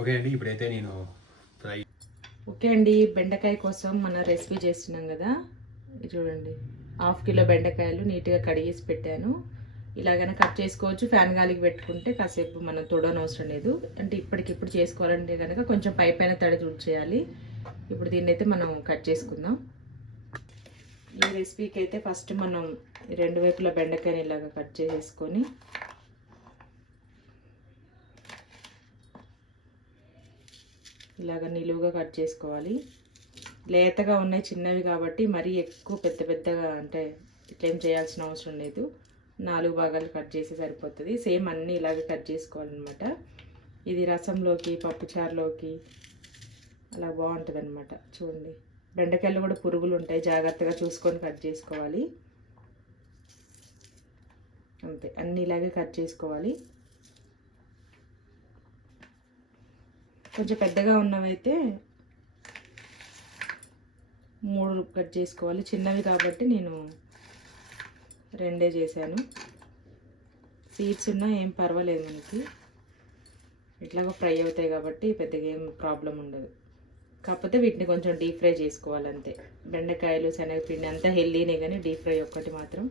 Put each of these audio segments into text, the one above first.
Okay అండి ఇప్పుడైతే నేను ఫ్రై ఓకే అండి బెండకాయ కోసం మన రెసిపీ చేస్తున్నాం కదా. చూడండి హాఫ్ కిలో బెండకాయలు నీట్గా కడిగేసి పెట్టాను. ఇలాగైనా కట్ చేసుకోవచ్చు ఫ్యాన్ గాలికి పెట్టుకుంటే కాసేపు మనం తొడనవసరం లేదు. అంటే ఇప్పటికిప్పుడు చేసుకోవాలంటే కనుక కొంచెం పై పైన తడి చేయాలి ఇప్పుడు దీన్ని అయితే మనం కట్ చేసుకుందాం. ఈ రెసిపీకి అయితే ఫస్ట్ మనం రెండు వైపుల బెండకాయని ఇలాగ కట్ చేసేసుకొని ఇలాగ నిలువుగా కట్ చేసుకోవాలి. లేతగా ఉన్నాయి చిన్నవి కాబట్టి మరీ ఎక్కువ పెద్ద పెద్దగా అంటే ఇట్లేం చేయాల్సిన అవసరం లేదు. నాలుగు భాగాలు కట్ చేసి సరిపోతుంది. సేమ్ అన్నీ ఇలాగే కట్ చేసుకోవాలన్నమాట. ఇది రసంలోకి పప్పుచారులోకి అలా బాగుంటుంది అనమాట చూడండి. బెండకాయలు కూడా పురుగులు ఉంటాయి. జాగ్రత్తగా చూసుకొని కట్ చేసుకోవాలి. అంతే. అన్నీ ఇలాగే కట్ చేసుకోవాలి. కొంచెం పెద్దగా ఉన్నవైతే మూడు కట్ చేసుకోవాలి. చిన్నవి కాబట్టి నేను రెండే చేశాను. సీడ్స్ ఉన్నా ఏం పర్వాలేదు మనకి. ఇట్లాగో ఫ్రై అవుతాయి కాబట్టి పెద్దగా ఏం ప్రాబ్లం ఉండదు. కాకపోతే వీటిని కొంచెం డీప్ ఫ్రై చేసుకోవాలి అంతే బెండకాయలు శనగపిండి అంతా హెల్దీనే కానీ డీప్ ఫ్రై ఒక్కటి మాత్రం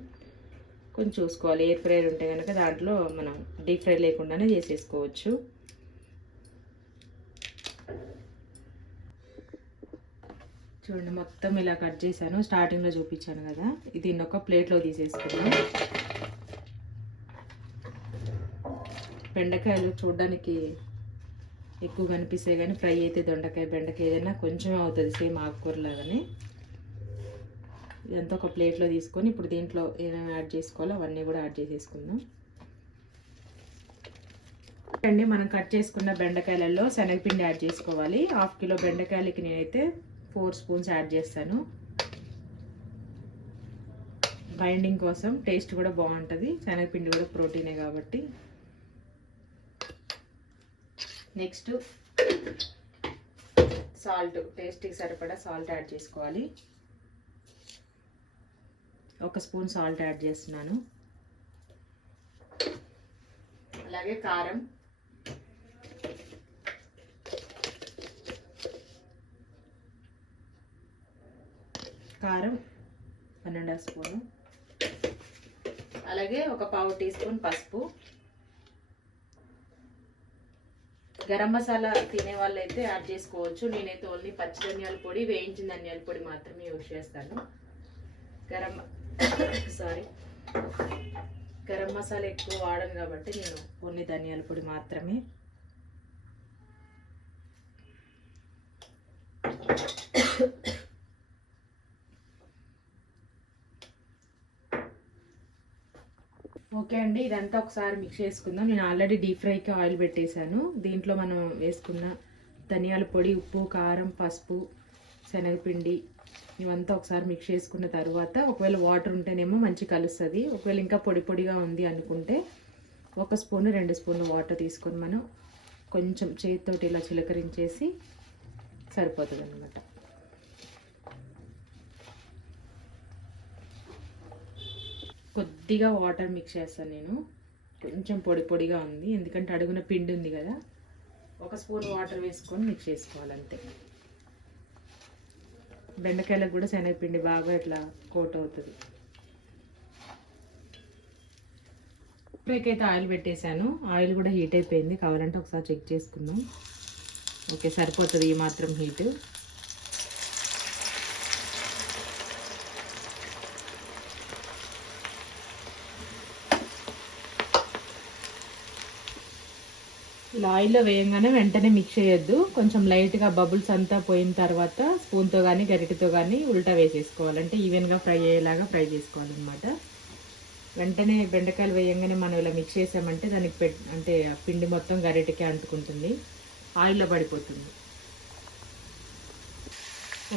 కొంచెం చూసుకోవాలి. ఎయిర్ ఫ్రైర్ ఉంటే కనుక దాంట్లో మనం డీప్ ఫ్రై లేకుండానే చేసేసుకోవచ్చు. చూడండి మొత్తం ఇలా కట్ చేశాను. స్టార్టింగ్లో చూపించాను కదా. ఇది ఒక ప్లేట్లో తీసేసుకున్నాను బెండకాయలు చూడడానికి ఎక్కువ కనిపిస్తాయి కానీ ఫ్రై అయితే దొండకాయ బెండకాయ ఏదైనా కొంచెం అవుతుంది సేమ్ ఆకుకూరలాగానే ఇదంతా ఒక ప్లేట్లో తీసుకొని ఇప్పుడు దీంట్లో ఏమేమి యాడ్ చేసుకోవాలో అవన్నీ కూడా యాడ్ చేసేసుకుందాం. అండి మనం కట్ చేసుకున్న బెండకాయలలో శనగపిండి యాడ్ చేసుకోవాలి. హాఫ్ కిలో బెండకాయలకి నేనైతే ఫోర్ స్పూన్స్ యాడ్ చేస్తాను. బైండింగ్ కోసం టేస్ట్ కూడా బాగుంటుంది. శనగపిండి కూడా ప్రోటీనే కాబట్టి. నెక్స్ట్ సాల్ట్ టేస్ట్కి సరిపడా సాల్ట్ యాడ్ చేసుకోవాలి. ఒక స్పూన్ సాల్ట్ యాడ్ చేస్తున్నాను. అలాగే కారం. కారం వన్ అండ్ హాఫ్ స్పూను. అలాగే ఒక పావు టీ స్పూన్ పసుపు. గరం మసాలా తినే వాళ్ళైతే యాడ్ చేసుకోవచ్చు. నేనైతే ఓన్లీ పచ్చి ధనియాల పొడి వేయించిన ధనియాల పొడి మాత్రమే యూజ్ చేస్తాను. గరం సారీ. గరం మసాలా ఎక్కువ వాడను కాబట్టి నేను ఓన్లీ ధనియాల పొడి మాత్రమే. ఓకే అండి ఇదంతా ఒకసారి మిక్స్ చేసుకుందాం. నేను ఆల్రెడీ డీప్ ఫ్రైకి ఆయిల్ పెట్టేశాను. దీంట్లో మనం వేసుకున్న ధనియాల పొడి ఉప్పు కారం పసుపు శనగపిండి ఇవంతా ఒకసారి మిక్స్ చేసుకున్న తర్వాత ఒకవేళ వాటర్ ఉంటేనేమో మంచి కలుస్తుంది. ఒకవేళ ఇంకా పొడి పొడిగా ఉంది అనుకుంటే ఒక స్పూన్ రెండు స్పూన్లు వాటర్ తీసుకొని మనం కొంచెం చేతితోటి ఇలా చిలకరించేసి సరిపోతుంది అనమాట కొద్దిగా వాటర్ మిక్స్ చేస్తాను నేను. కొంచెం పొడి పొడిగా ఉంది. ఎందుకంటే అడుగున పిండి ఉంది కదా. ఒక స్పూన్ వాటర్ వేసుకొని మిక్స్ చేసుకోవాలంతే. బెండకాయలకు కూడా శనగపిండి బాగా ఇట్లా కోట్ అవుతుంది. ఇప్పుడైతే ఆయిల్ పెట్టేశాను. ఆయిల్ కూడా హీట్ అయిపోయింది. కావాలంటే ఒకసారి చెక్ చేసుకుందాం. ఓకే సరిపోతుంది ఈ మాత్రం హీట్. ఇలా ఆయిల్లో వేయంగానే వెంటనే మిక్స్ చేయొద్దు. కొంచెం లైట్గా బబుల్స్ అంతా పోయిన తర్వాత స్పూన్తో కానీ గరిటెతో కానీ ఉల్టా వేసేసుకోవాలంటే ఈవెన్గా ఫ్రై అయ్యేలాగా ఫ్రై చేసుకోవాలన్నమాట. వెంటనే బెండకాయలు వేయంగానే మనం ఇలా మిక్స్ చేసామంటే దానికి పెట్ అంటే పిండి మొత్తం గరిటెకే అంటుకుంటుంది. ఆయిల్లో పడిపోతుంది.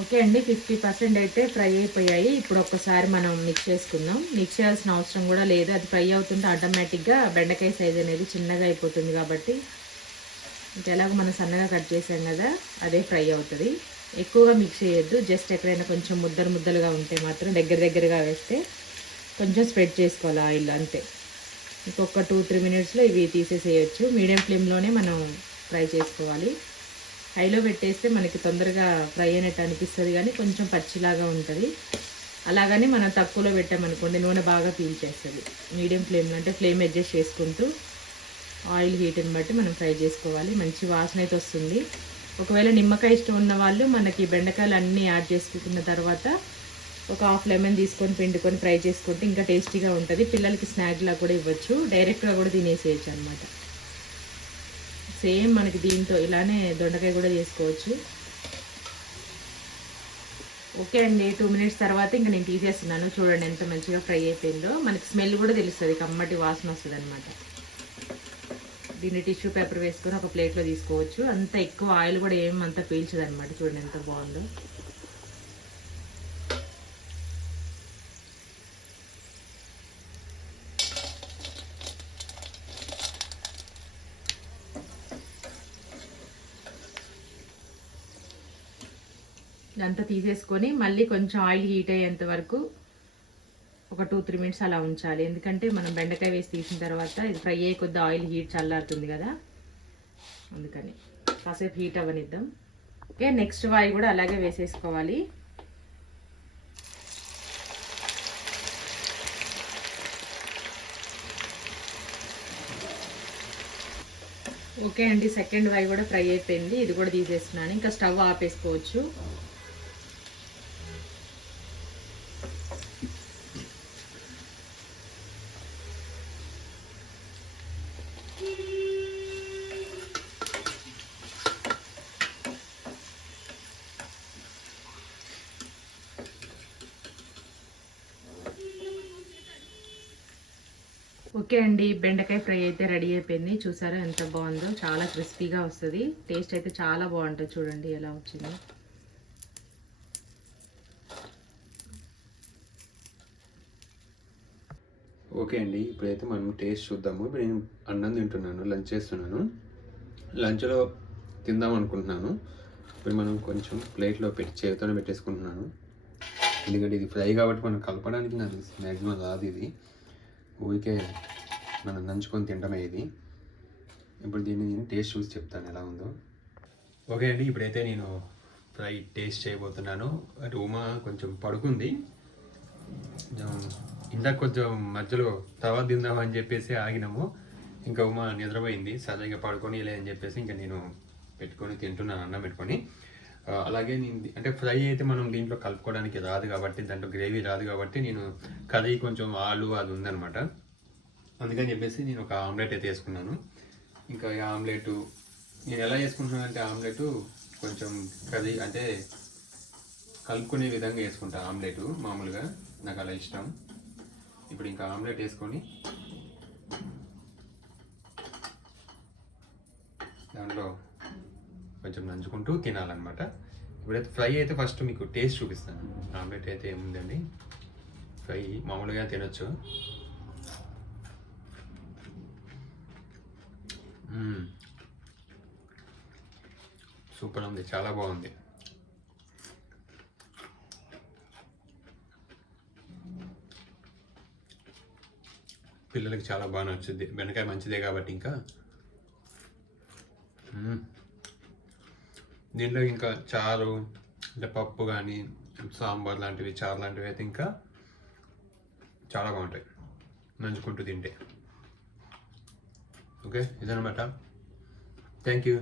ఓకే అండి ఫిఫ్టీ పర్సెంట్ అయితే ఫ్రై అయిపోయాయి. ఇప్పుడు ఒక్కసారి మనం మిక్స్ చేసుకుందాం. మిక్స్ చేయాల్సిన అవసరం కూడా లేదు. అది ఫ్రై అవుతుంటే ఆటోమేటిక్గా బెండకాయ సైజ్ అనేది చిన్నగా అయిపోతుంది కాబట్టి ఇంకా ఎలాగో మనం సన్నగా కట్ చేసాం కదా అదే ఫ్రై అవుతుంది. ఎక్కువగా మిక్స్ చేయొద్దు జస్ట్ ఎక్కడైనా కొంచెం ముద్దలు ముద్దలుగా ఉంటే మాత్రం దగ్గర దగ్గరగా వేస్తే కొంచెం స్ప్రెడ్ చేసుకోవాలి ఆయిల్ అంతే. ఇంకొక టూ త్రీ మినిట్స్లో ఇవి తీసేసేయచ్చు. మీడియం ఫ్లేమ్లోనే మనం ఫ్రై చేసుకోవాలి. హైలో పెట్టేస్తే మనకి తొందరగా ఫ్రై అయినట్టు అనిపిస్తుంది కానీ కొంచెం పచ్చిలాగా ఉంటుంది. అలాగని మనం తక్కువలో పెట్టామనుకోండి నూనె బాగా పీల్చేస్తుంది. మీడియం ఫ్లేమ్లో అంటే ఫ్లేమ్ అడ్జస్ట్ చేసుకుంటూ ఆయిల్ హీట్ని బట్టి మనం ఫ్రై చేసుకోవాలి. మంచి వాసన అయితే వస్తుంది. ఒకవేళ నిమ్మకాయ ఇష్టం ఉన్న వాళ్ళు మనకి బెండకాయలు అన్నీ యాడ్ చేసుకున్న తర్వాత ఒక హాఫ్ లెమన్ తీసుకొని పిండుకొని ఫ్రై చేసుకుంటే ఇంకా టేస్టీగా ఉంటుంది. పిల్లలకి స్నాక్లా కూడా ఇవ్వచ్చు. డైరెక్ట్గా కూడా తినేసేయచ్చు అనమాట సేమ్ మనకి దీంతో ఇలానే దొండకాయ కూడా చేసుకోవచ్చు. ఓకే అండి. టూ మినిట్స్ తర్వాత ఇంకా నేను తీసేస్తున్నాను. చూడండి ఎంత మంచిగా ఫ్రై అయిపోయిందో. మనకి స్మెల్ కూడా తెలుస్తుంది. కమ్మటి వాసన వస్తుంది అనమాట దీన్ని టిష్యూ పేపర్ వేసుకొని ఒక ప్లేట్లో తీసుకోవచ్చు. అంత ఎక్కువ ఆయిల్ కూడా ఏం అంత పీల్చదు అనమాట చూడండి ఎంత బాగుందో. ఇదంతా తీసేసుకొని మళ్ళీ కొంచెం ఆయిల్ హీట్ అయ్యేంత వరకు ఒక టూ త్రీ మినిట్స్ అలా ఉంచాలి. ఎందుకంటే మనం బెండకాయ వేసి తీసిన తర్వాత ఇది ఫ్రై అయ్యే కొద్ది ఆయిల్ హీట్ చల్లారుతుంది కదా. అందుకని కాసేపు హీట్ అవ్వనిద్దాం. ఓకే నెక్స్ట్ వాయి కూడా అలాగే వేసేసుకోవాలి. ఓకే అండి సెకండ్ వాయి కూడా ఫ్రై అయిపోయింది. ఇది కూడా తీసేస్తున్నాను. ఇంకా స్టవ్ ఆపేసుకోవచ్చు. ఓకే అండి బెండకాయ ఫ్రై అయితే రెడీ అయిపోయింది. చూసారా ఎంత బాగుందో? చాలా క్రిస్పీగా వస్తుంది. టేస్ట్ అయితే చాలా బాగుంటుంది చూడండి ఎలా వచ్చిందో. ఓకే అండి ఇప్పుడైతే మనం టేస్ట్ చూద్దాము. ఇప్పుడు నేను అన్నం తింటున్నాను లంచ్ చేస్తున్నాను. లంచ్లో తిందాం అనుకుంటున్నాను. ఇప్పుడు మనం కొంచెం ప్లేట్లో పెట్టి చేతితోనే పెట్టేసుకుంటున్నాను. ఎందుకంటే ఇది ఫ్రై కాబట్టి మనం కలపడానికి నాకు మ్యాక్సిమం రాదు ఇది. ఊరికే మనం నంచుకొని తినడమే ఇది. ఇప్పుడు దీన్ని నేను టేస్ట్ చూసి చెప్తాను ఎలా ఉందో. ఓకే అండి ఇప్పుడైతే నేను ఫ్రై టేస్ట్ చేయబోతున్నాను. ఉమా కొంచెం పడుకుంది. ఇందాక కొంచెం మధ్యలో తర్వాత తిందాం అని చెప్పేసి ఆగినాము. ఇంకా ఉమా నిద్రపోయింది. సహజంగా పడుకొని లే అని చెప్పేసి ఇంకా నేను పెట్టుకొని తింటున్నాను అన్నం పెట్టుకొని. అలాగే నేను అంటే ఫ్రై అయితే మనం దీంట్లో కలుపుకోవడానికి రాదు కాబట్టి దాంట్లో గ్రేవీ రాదు కాబట్టి నేను కర్రీ కొంచెం ఆలు అది ఉందనమాట అందుకని చెప్పేసి నేను ఒక ఆమ్లెట్ అయితే వేసుకున్నాను. ఇంకా ఈ ఆమ్లెట్ నేను ఎలా వేసుకుంటున్నాను అంటే ఆమ్లెట్ కొంచెం కర్రీ అంటే కలుపుకునే విధంగా వేసుకుంటాను ఆమ్లెట్ మామూలుగా నాకు అలా ఇష్టం. ఇప్పుడు ఇంకా ఆమ్లెట్ వేసుకొని దాంట్లో కొంచెం నంచుకుంటూ తినాలన్నమాట. ఇప్పుడైతే ఫ్రై అయితే ఫస్ట్ మీకు టేస్ట్ చూపిస్తాను. ఆమ్లెట్ అయితే ఏముందండి? ఫ్రై మామూలుగా తినొచ్చు. సూపర్ ఉంది చాలా బాగుంది. పిల్లలకి చాలా బాగా నచ్చుద్ది. బెండకాయ మంచిదే కాబట్టి ఇంకా. దీంట్లో ఇంకా చారు అంటే పప్పు కానీ సాంబార్ లాంటివి చారు లాంటివి అయితే ఇంకా చాలా బాగుంటాయి. నంచుకుంటూ తింటే. ఓకే? ఇదనమాట థ్యాంక్ యూ